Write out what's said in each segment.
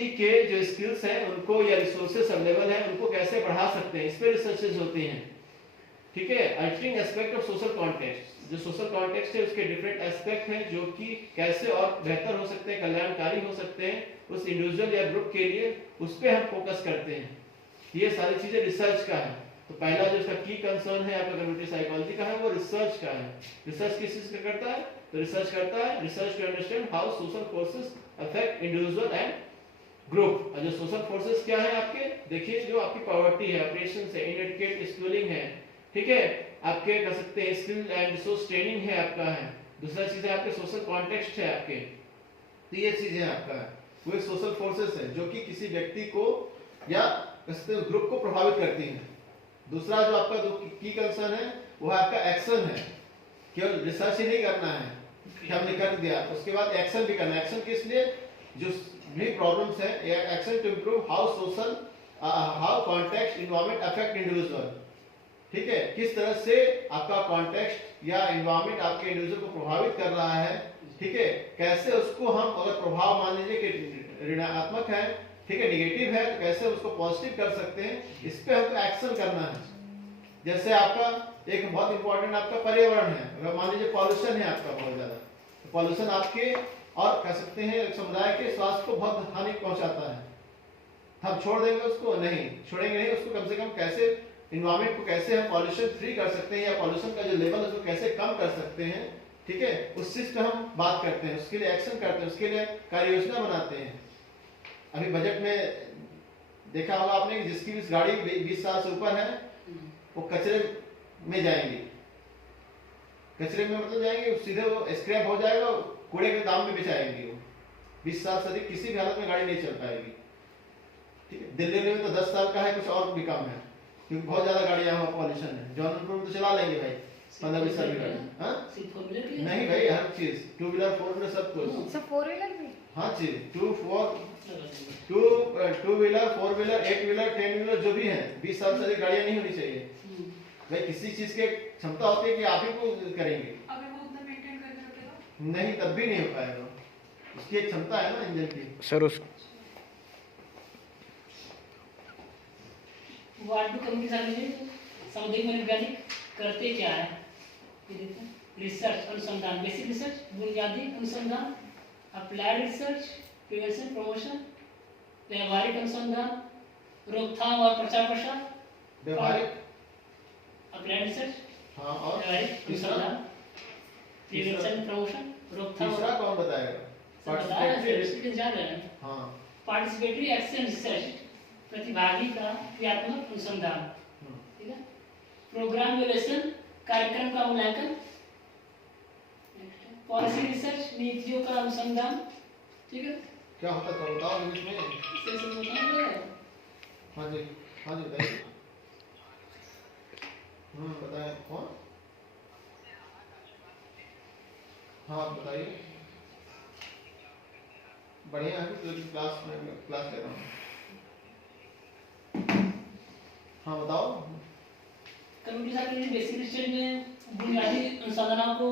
व्यक्ति के जो स्किल्स हैं उनको या रिसोर्सेस अवेलेबल हैं उनको कैसे बढ़ा सकते हैं, इस पे रिसर्चेस होती हैं। ठीक है, altering aspect of social context, जो सोशल कॉन्टेक्स्ट है उसके डिफरेंट एस्पेक्ट हैं जो कि कैसे और बेहतर हो सकते हैं, कल्याणकारी हो सकते हैं उस इंडिविजुअल या ग्रुप के लिए, उस पे हम फोकस करते हैं। ये सारी चीजें रिसर्च का है। तो पहला जो इसका की कंसर्न है आपका कम्युनिटी साइकोलॉजी का है वो रिसर्च का है। रिसर्च किस चीज का करता है? तो रिसर्च करता है research to understand how social forces affect individual and group. और जो सोशल फोर्सेस क्या है आपके, देखिए जो आपकी पॉवर्टी है, ऑपरेशन है, इनएडुकेट स्कूलिंग है, ठीक है, आपके कह सकते हैं स्किल एंड रिसोर्स ट्रेनिंग है आपका है, दूसरा चीज है आपके सोशल कॉन्टेक्स्ट है आपके, तो ये चीजें आपका है वो एक सोशल फोर्सेस है जो कि किसी व्यक्ति को या ग्रुप को प्रभावित करती हैं। दूसरा जो आपका जो की कंसर्न है वो आपका एक्शन है। केवल रिसर्च ही नहीं करना है कि हमने कर दिया, उसके बाद एक्शन भी करना है। एक्शन किस लिए? जो भी प्रॉब्लम्स है, action to improve how social how context environment affect individual. ठीक है, किस तरह से आपका कॉन्टेक्स्ट या एनवायरनमेंट आपके इंडिविजुअल को प्रभावित कर रहा है, ठीक है, कैसे उसको हम अगर प्रभाव मान लीजिए कि ऋणात्मक है, ठीक है, नेगेटिव है, तो कैसे उसको पॉजिटिव कर सकते हैं, इस पे हमको एक्शन करना है। जैसे आपका एक बहुत इंपॉर्टेंट आपका पर्यावरण है, अगर मान लीजिए पॉल्यूशन है आपका बहुत ज्यादा, तो पॉल्यूशन आपके और कह सकते हैं समुदाय के स्वास्थ्य को बहुत हानि पहुंचाता है। हम छोड़ देंगे उसको? नहीं छोड़ेंगे, नहीं, उसको कम से कम कैसे इन्वायरमेंट को कैसे हम पॉल्यूशन फ्री कर सकते हैं या पॉल्यूशन का जो लेवल है उसको कैसे कम कर सकते हैं, ठीक है, उस चीज पे हम बात करते हैं, उसके लिए एक्शन करते हैं, उसके लिए कार्य योजना बनाते हैं। अभी बजट में देखा होगा आपने, जिसकी भी गाड़ी 20 साल से ऊपर है वो कचरे में जाएंगे। कचरे में मतलब जाएंगे, सीधे वो स्क्रैप हो जाएगा, कूड़े के दाम में बेचाएंगे। वो 20 साल से अधिक किसी भी हालत में गाड़ी नहीं चल पाएगी। ठीक है, दिल्ली में तो 10 साल का है, कुछ और भी कम है, क्योंकि बहुत ज्यादा गाड़ियां वहाँ पॉल्यूशन है। जौनपुर में तो चला लेंगे भाई 15-20 साल की गाड़ी। हाँ नहीं भाई, हर चीज 2 व्हीलर 4 व्हीलर सब कुछ, सब 4 व्हीलर भी, हाँ चीज 2 व्हीलर 4 व्हीलर 8 व्हीलर 10 व्हीलर जो भी है, 20 साल से अधिक गाड़ियां नहीं होनी चाहिए भाई। किसी चीज की क्षमता होती है कि आप ही को करेंगे, नहीं तब भी नहीं हो पाएगा, उसकी एक क्षमता है ना इंजन की। सर उस वार्ड कम्युनिटी सर्वे सामुदायिक मनोवैज्ञानिक करते क्या है? रिसर्च अनुसंधान, बेसिक रिसर्च, बुनियादी अनुसंधान, अप्लाइड रिसर्च, प्रिवेंशन प्रमोशन, व्यवहारिक अनुसंधान, रोकथाम और प्रचार प्रसार, व्यवहारिक अप्लाइड रिसर्च, हाँ, और व्यवहारिक अनुसंधान, प्रिवेंशन प्रमोशन, रोकथाम। तीसरा कौन बताएगा? हाँ, पार्टिसिपेटरी एक्शन रिसर्च, प्रतिभागी का क्रियात्मक अनुसंधान, ठीक है, प्रोग्राम इवैल्यूएशन, कार्यक्रम का मूल्यांकन, पॉलिसी रिसर्च, नीतियों का अनुसंधान, ठीक है। क्या होता था बताओ इंग्लिश में। हाँ जी, हाँ जी बताइए। बताएं कौन? हाँ बताइए, बढ़िया है, तो क्लास ले रहा हूँ। हाँ बताओ। कम्युनिटी साइकोलॉजी बेसिक रिसर्च में बुनियादी अनुसंधानों को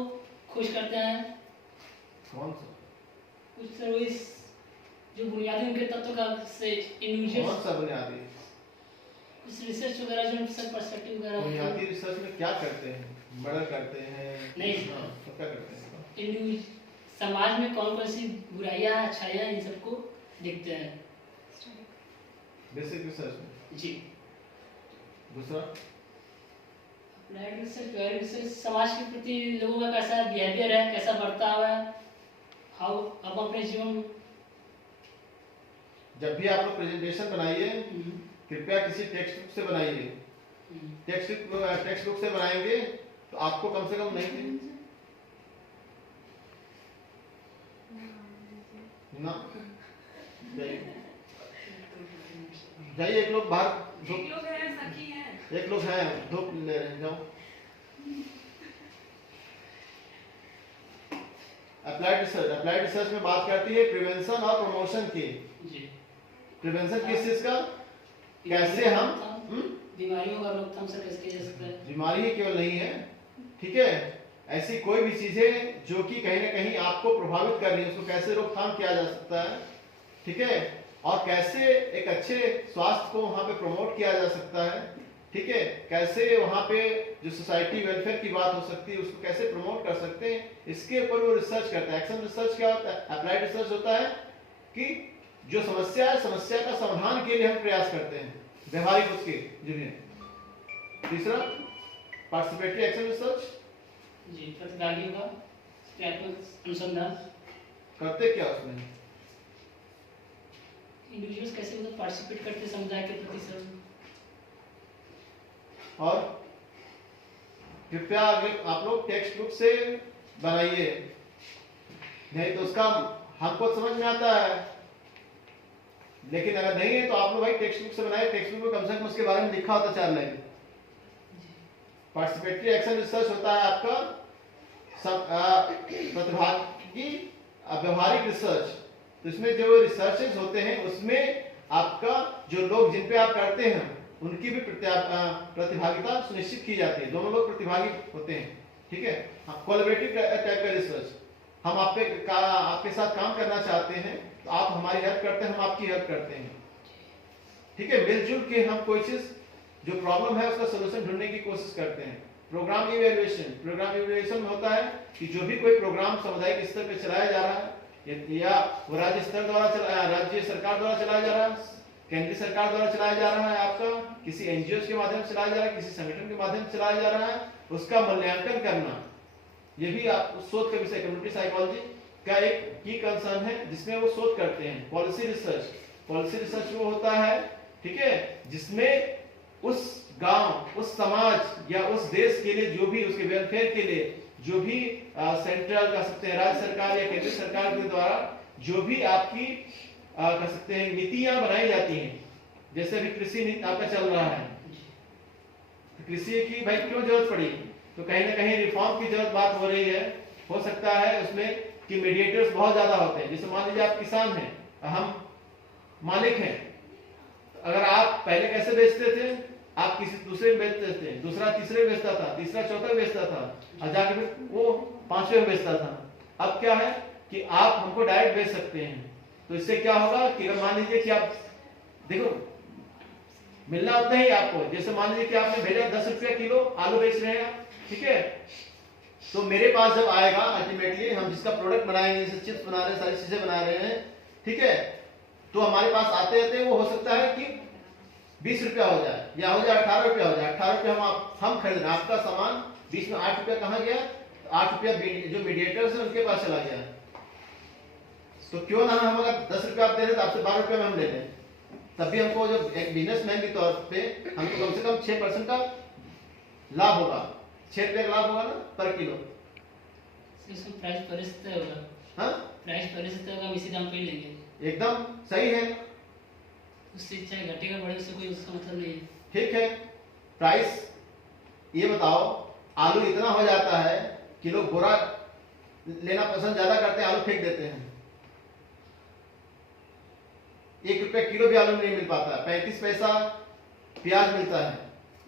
खोज करते हैं। कौन सा? कुछ सर्विस जो बुनियादी उनके तत्वों का से इंडिविजुअल, कौन सा बुनियादी? कुछ रिसर्च वगैरह जो सब पर्सपेक्टिव वगैरह। बुनियादी रिसर्च में क्या करते हैं? मर्डर करते हैं? नहीं, हाँ, तो क्या करते हैं? इंडिविजुअल समाज में कौन कौन सी बुराइयां अच्छाइयां इन सबको देखते हैं बेसिक रिसर्च में जी। दूसरा अप्लाइड रिसर्च समाज के प्रति लोगों का कैसा बिहेवियर है, कैसा बर्ताव है, हाउ अब अपने जीवन। जब भी आप लोग प्रेजेंटेशन बनाइए कृपया किसी टेक्स्ट बुक से बनाइए। टेक्स्ट बुक से बनाएंगे तो आपको कम से कम नहीं ना जाइए, एक लोग बाहर एक लोग हैं धूप ले रहे हैं, जाओ। अप्लाइड रिसर्च में बात करती है प्रिवेंशन और प्रमोशन की। प्रिवेंशन किस चीज का? कैसे हम बीमारियों का रोकथाम से कैसे किया जा सकता है। बीमारी ही केवल नहीं है, ठीक है, ऐसी कोई भी चीजें जो कि कहीं ना कहीं आपको प्रभावित कर रही है उसको कैसे रोकथाम किया जा सकता है, ठीक है। और कैसे एक अच्छे स्वास्थ्य को वहां पे प्रमोट किया जा सकता है, ठीक है, कैसे वहां पे जो सोसाइटी वेलफेयर की बात हो सकती है उसको कैसे प्रमोट कर सकते हैं, इसके ऊपर वो रिसर्च करता है। एक्शन रिसर्च क्या होता है? अप्लाइड रिसर्च होता है कि जो समस्या है, समस्या का समाधान के लिए हम प्रयास करते हैं, व्यवहारिक उसके जिन्हें। तीसरा पार्टिसिपेटरी एक्शन रिसर्च, जी, प्रतिभागियों का क्रियात्मक अनुसंधान। करते क्या उसमें? इंडिविजुअल्स कैसे मतलब पार्टिसिपेट करते समुदाय के प्रति सर। और कृपया अगर आप लोग टेक्स्ट बुक से बनाइए, नहीं तो उसका हमको समझ में आता है, लेकिन अगर नहीं है तो आप लोग भाई टेक्स्ट बुक से बनाइए। टेक्स्ट बुक में कम से कम उसके बारे में लिखा होता 4 लाइन। पार्टिसिपेटरी एक्शन रिसर्च होता है आपका प्रतिभागी व्यवहारिक रिसर्च। तो इसमें जो रिसर्चेस होते हैं उसमें आपका जो लोग जिन पे आप करते हैं उनकी भी प्रतिभागिता सुनिश्चित की जाती है, दोनों लोग प्रतिभागी होते हैं, ठीक है। कोलैबोरेटिव टाइप का रिसर्च, हम आपके साथ काम करना चाहते हैं तो आप हमारी हेल्प करते हैं, हम आपकी हेल्प करते हैं, ठीक है। मिलजुल के हम कोई चीज जो प्रॉब्लम है उसका सोल्यूशन ढूंढने की कोशिश करते हैं। प्रोग्राम इवैल्यूएशन, प्रोग्राम इवैल्यूएशन में होता है कि जो भी कोई प्रोग्राम सामुदायिक स्तर पर चलाया जा रहा है या वो राज्य स्तर द्वारा राज्य सरकार द्वारा चलाया जा रहा है, केंद्रीय सरकार द्वारा चलाया जा रहा है, आपका किसी एनजीओ के माध्यम से चलाया जा रहा है, किसी संगठन के माध्यम से चलाया जा रहा है, उसका मूल्यांकन करना, ये भी आप शोध का विषय कम्युनिटी साइकोलॉजी का एक की कंसर्न है जिसमें वो शोध करते हैं। पॉलिसी रिसर्च, पॉलिसी रिसर्च वो होता है, ठीक है, जिसमें उस गांव, उस समाज या उस देश के लिए जो भी उसके वेलफेयर के लिए जो भी सेंट्रल कह सकते हैं, राज्य सरकार या केंद्र सरकार के द्वारा जो भी आपकी कह सकते हैं नीतियां बनाई जाती हैं, जैसे अभी कृषि नीति आपका चल रहा है, तो कृषि की भाई क्यों जरूरत पड़ी, तो कहीं ना कहीं रिफॉर्म की जरूरत बात हो रही है। हो सकता है उसमें कि मीडिएटर्स बहुत ज्यादा होते हैं, जैसे मान लीजिए आप किसान हैं, हम मालिक हैं, अगर आप पहले कैसे बेचते थे, आप किसी दूसरे में बेचते थे, दूसरा तीसरे में बेचता था, तीसरा चौथा बेचता था, और जाके फिर वो 5वें में बेचता था। अब क्या है कि आप हमको डायरेक्ट बेच सकते हैं, तो इससे क्या होगा कि अगर मान लीजिए कि आप देखो मिलना उतना ही आपको, जैसे मान लीजिए कि आपने भेजा 10 रुपया किलो आलू बेच रहे हैं, ठीक है, तो मेरे पास जब आएगा अल्टीमेटली हम जिसका प्रोडक्ट बनाएंगे, जैसे चिप्स बना रहे हैं, सारी चीजें बना रहे हैं, ठीक है, तो हमारे पास आते आते वो हो सकता है कि 20 रुपया हो जाए या हो जाए 18 रुपया हो जाए। 18 रुपया हम खरीद रहे हैं, आपका सामान 20 में 8 रुपया कहाँ गया, 8 रुपया जो मीडिएटर्स है उनके पास चला गया। तो क्यों ना हम अगर 10 रुपया आप दे रहे तो आपसे 12 रुपया में हम ले लें, तब भी हमको जब एक बिजनेसमैन के तौर पे हमको कम से कम 6% का लाभ होगा, 6 रुपये का लाभ होगा ना पर किलो। प्राइस परिस्थिति होगा, हाँ प्राइस परिस्थिति होगा, हम इसी दाम पे ही लेंगे, एकदम सही है, उससे चाहे घटेगा बढ़े उससे कोई उसका मतलब नहीं है, ठीक है। प्राइस ये बताओ, आलू इतना हो जाता है कि लोग बोरा लेना पसंद ज्यादा करते हैं, आलू फेंक देते हैं, 1 रुपया किलो भी आलू नहीं मिल पाता है, 35 पैसा प्याज मिलता है,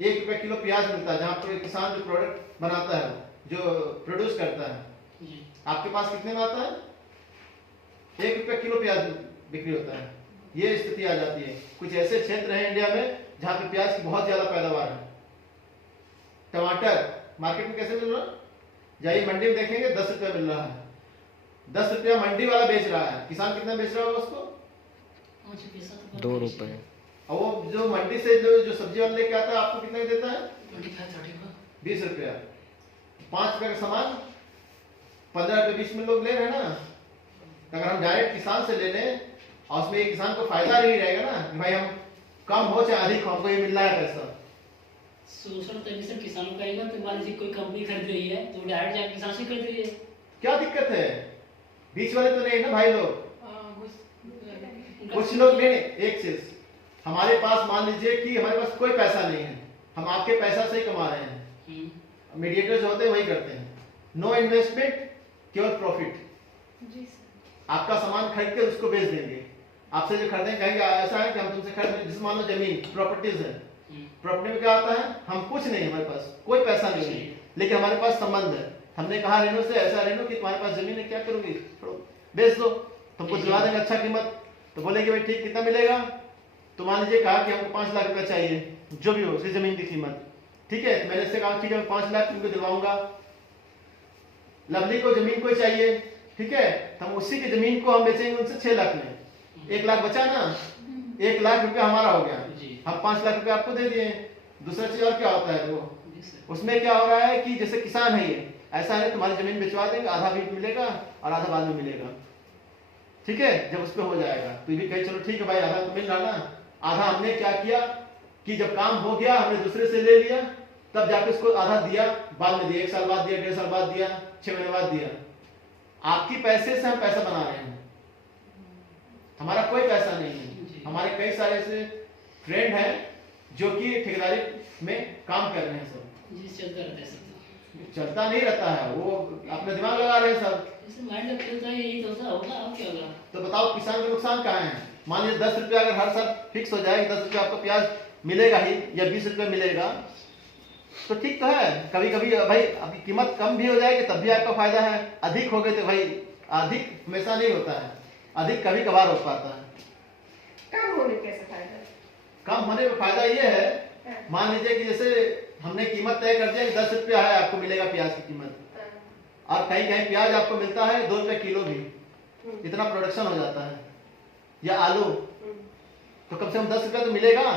1 रुपया किलो प्याज मिलता है, जहां पर किसान जो प्रोडक्ट बनाता है, जो प्रोड्यूस करता है, आपके पास कितने में आता है, 1 रुपया किलो प्याज बिक्री होता है। ये स्थिति आ जाती है। कुछ ऐसे क्षेत्र हैं इंडिया में जहां पे प्याज की बहुत ज्यादा पैदावार है। टमाटर मार्केट में कैसे मिल रहा है, जाइए मंडी में देखेंगे 10 रुपया मिल रहा है, 10 रुपया मंडी वाला बेच रहा है, किसान कितना बेच रहा होगा उसको, 2 रुपए। और वो जो मंडी से जो सब्जी वाला लेके आता है आपको कितना देता है, 20 रुपया। 5 रुपया का सामान 15 रुपये 20 में लोग ले रहे हैं ना। अगर हम डायरेक्ट किसान से ले लें और उसमें किसान को फायदा नहीं रहेगा ना कि भाई हम कम हो चाहे अधिक हमको ये मिल रहा है पैसा। सोशल तरीके से किसानों का आएगा, तो मान लीजिए कोई कंपनी खरीद रही है तो डायरेक्ट जाकर किसान से खरीद रही है, क्या दिक्कत है, बीच वाले तो नहीं ना भाई लोग, कुछ लोग लेने। एक चीज हमारे पास मान लीजिए कि हमारे पास कोई पैसा नहीं है, हम आपके पैसा से ही कमा रहे हैं, मीडिएटर्स होते हैं वही करते हैं, नो इन्वेस्टमेंट केवल प्रॉफिट। आपका सामान खरीद के उसको बेच देंगे, आपसे जो खरीदेंगे कहेंगे ऐसा है कि हम तुमसे खरीद, जिस मान लो जमीन प्रॉपर्टीज है, प्रॉपर्टी में क्या होता है, हम कुछ नहीं, हमारे पास कोई पैसा नहीं है, लेकिन हमारे पास संबंध है, हमने कहा रेनो से ऐसा रेनो कि तुम्हारे पास जमीन है, क्या करोगी, बेच दो, तुमको दिलवा देंगे अच्छा कीमत, तो बोले कि भाई ठीक, कितना मिलेगा? तो मान लीजिए कहा कि हमको 5 लाख रुपया चाहिए, जो भी हो उसकी जमीन की कीमत, ठीक है। तो मैंने इससे कहा ठीक है, मैं 5 लाख तुमको दिलवाऊंगा। लवली को जमीन कोई चाहिए, ठीक है, तो हम उसी की जमीन को हम बेचेंगे उनसे 6 लाख में, 1 लाख बचा ना, 1 लाख रुपया हमारा हो गया, हम 5 लाख रुपया आपको दे दिए। दूसरा चीज और क्या होता है, वो उसमें क्या हो रहा है कि जैसे किसान है, ये ऐसा है तुम्हारी जमीन बेचवा देंगे, आधा भी मिलेगा और आधा बाद में मिलेगा, ठीक है। जब उस पर हो जाएगा तो ये भी कहे चलो ठीक है भाई, आधा तो मिल रहा ना। आधा हमने क्या किया कि जब काम हो गया हमने दूसरे से ले लिया, तब जाके उसको आधा दिया, बाद में दिया, 1 साल बाद दिया, 1.5 साल बाद दिया, 6 महीने बाद दिया। आपकी पैसे से हम पैसा बना रहे हैं, हमारा कोई पैसा नहीं है। हमारे कई सारे ऐसे फ्रेंड हैं जो कि ठेकेदारी में काम कर रहे हैं, सब जी चलता रहता है सब। चलता नहीं रहता है, वो अपना दिमाग लगा रहे हैं सब। जैसे माइंड लग चलता है, यही तो होगा, अब क्या होगा? तो बताओ किसान का नुकसान कहाँ है? मान लीजिए 10 रुपया अगर हर साल फिक्स हो जाए, 10 रुपया आपको प्याज मिलेगा ही या 20 रुपया मिलेगा, तो ठीक तो है। कभी कभी भाई आपकी कीमत कम भी हो जाएगी तब भी आपका फायदा है, अधिक हो गए तो भाई अधिक हमेशा नहीं होता है, अधिक कभी कभार हो पाता है। कम होने कैसे फायदा? कम होने में फायदा ये है, मान लीजिए कि जैसे हमने कीमत तय कर दिया कि 10 रुपया है आपको मिलेगा प्याज की कीमत, और कहीं कहीं प्याज आपको मिलता है 2 रुपये किलो भी, इतना प्रोडक्शन हो जाता है। या आलू, तो कम से कम 10 रुपया तो मिलेगा।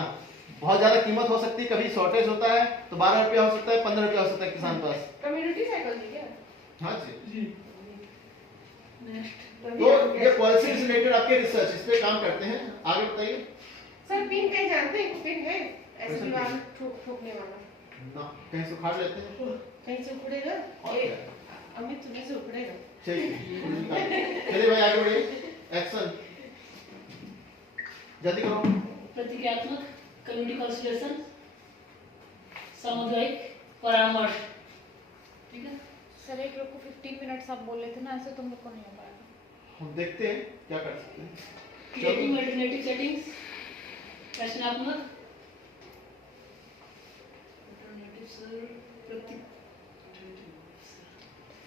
बहुत ज्यादा कीमत हो सकती है, कभी शॉर्टेज होता है तो 12 रुपया हो सकता है, 15 रुपया हो सकता है किसान पास। कम्युनिटी साइकोलॉजी क्या? हाँ जी। नेक्स्ट तो ये पॉलिसी से रिलेटेड आपके रिसर्च इस पे काम करते हैं, आगे बताइए। सर पिन कहीं जानते हैं? पिन है ऐसे कैसे दीवार ठोकने वाला, ना कहीं से उखाड़ लेते हैं, कहीं से उखड़ेगा और ये क्या? अमित तुम्हें से उखड़ेगा। चलिए भाई आगे बढ़िए, एक्शन जल्दी करो। प्रतिक्रियात्मक कम्युनिटी कंसल्टेशन, सामुदायिक परामर्श, ठीक है। सर एक लोग को 15 मिनट्स आप बोल रहे थे ना, ऐसे तुम लोग को नहीं हो पाएगा। हम देखते हैं क्या कर सकते हैं। क्रिएटिंग अल्टरनेटिव सेटिंग्स, रचनात्मक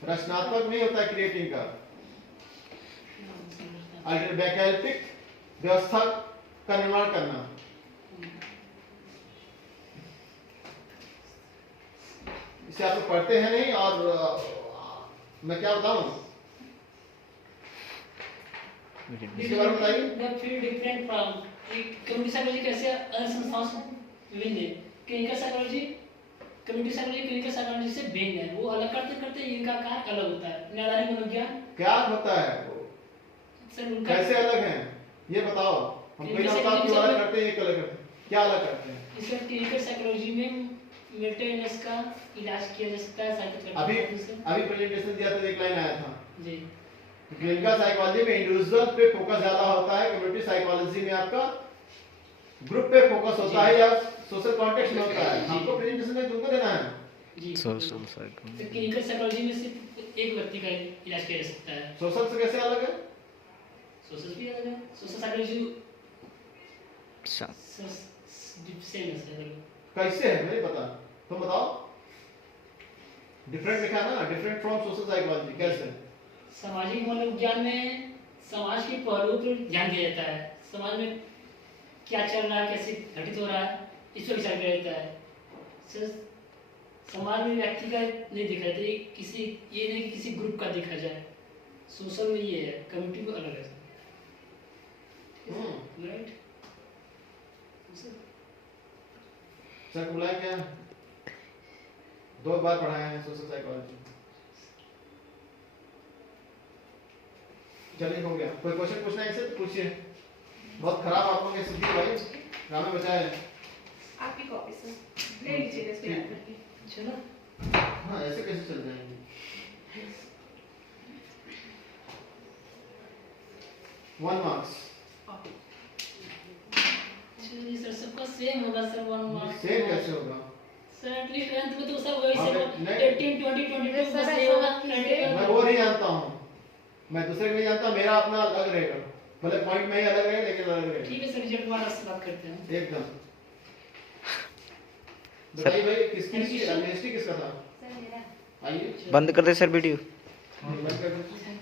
रचनात्मक नहीं होता क्रिएटिंग का, वैकल्पिक व्यवस्था का निर्माण करना। इसे आप लोग पढ़ते हैं नहीं, और मैं क्या बताऊं इसके बारे में बताइए। The field different from community psychology कैसे अन्य संस्थाओं से विभिन्न है। Clinical psychology community psychology clinical psychology से भिन्न है, वो अलग करते करते इनका कार्य अलग होता है। न्यायालय मनोविज्ञान क्या होता है वो, सर उनका कैसे अलग है ये बताओ। हम कोई ना बताओ क्यों अलग करते हैं, ये अलग करते हैं, क्या अलग करते हैं। इसका क्लिनिकल साइकोलॉजी में मेंटल इलनेस का इलाज किया जा सकता है। अभी प्रेजेंटेशन दिया तो एक लाइन आया था जी। क्लिनिकल साइकोलॉजी में इंडिविजुअल पे फोकस ज्यादा होता है, कम्युनिटी साइकोलॉजी में आपका ग्रुप पे फोकस होता है या सोशल कॉन्टेक्स्ट में होता है। हमको प्रेजेंटेशन में तुमको देना है जी। सोशल साइकोलॉजी, तो क्लिनिकल साइकोलॉजी में सिर्फ एक व्यक्ति का इलाज किया जा सकता है। सोशल से कैसे अलग है? सोशल भी अलग है। सोशल साइकोलॉजी सा- सेम है सर। कैसे है मुझे पता, तुम बताओ। डिफरेंट लिखा ना, डिफरेंट फ्रॉम सोशल साइकोलॉजी, कैसे? सामाजिक मनोविज्ञान में समाज के पहलुओं पर ध्यान दिया जाता है। समाज में क्या चल रहा है, कैसे घटित हो रहा है, इस पर विचार किया जाता है। सर समाज में व्यक्ति का नहीं देखा जाता, किसी ये नहीं कि किसी ग्रुप का देखा जाए। सोशल में ये है, कम्युनिटी को अलग है। राइट सर बुलाए क्या? 2 बार पढ़ाए हैं सोशल साइकोलॉजी। चलिए हो गया। कोई क्वेश्चन पूछना है इससे तो पूछिए। बहुत खराब आप लोगों ने सीखी भाई, गाना बचाया है। आपकी कॉपी सर ले लीजिए इसके ठीक। याद करके। चलो हाँ ऐसे कैसे चल जाएंगे। 1 मार्क्स चलिए सर, सबका सेम होगा सर। 1 मार्क्स सेम कैसे होगा? सर एटलीस्ट 10th में तो सब वही हाँ, सेम नहीं। 18 20 22 सर, बस ये होगा। ऐसा कीजिए। मैं वो नहीं जानता हूँ, मैं दूसरे को नहीं जानता, मेरा अपना अलग रहेगा। भले पॉइंट में ही अलग रहे लेकिन अलग रहेगा ठीक है सर, रिजल्ट वाला से बात करते हैं। एकदम। बताइए भाई किसकी एमएसटी किसका था? सर मेरा आइए बंद कर दे सर वीडियो। बंद कर दीजिए।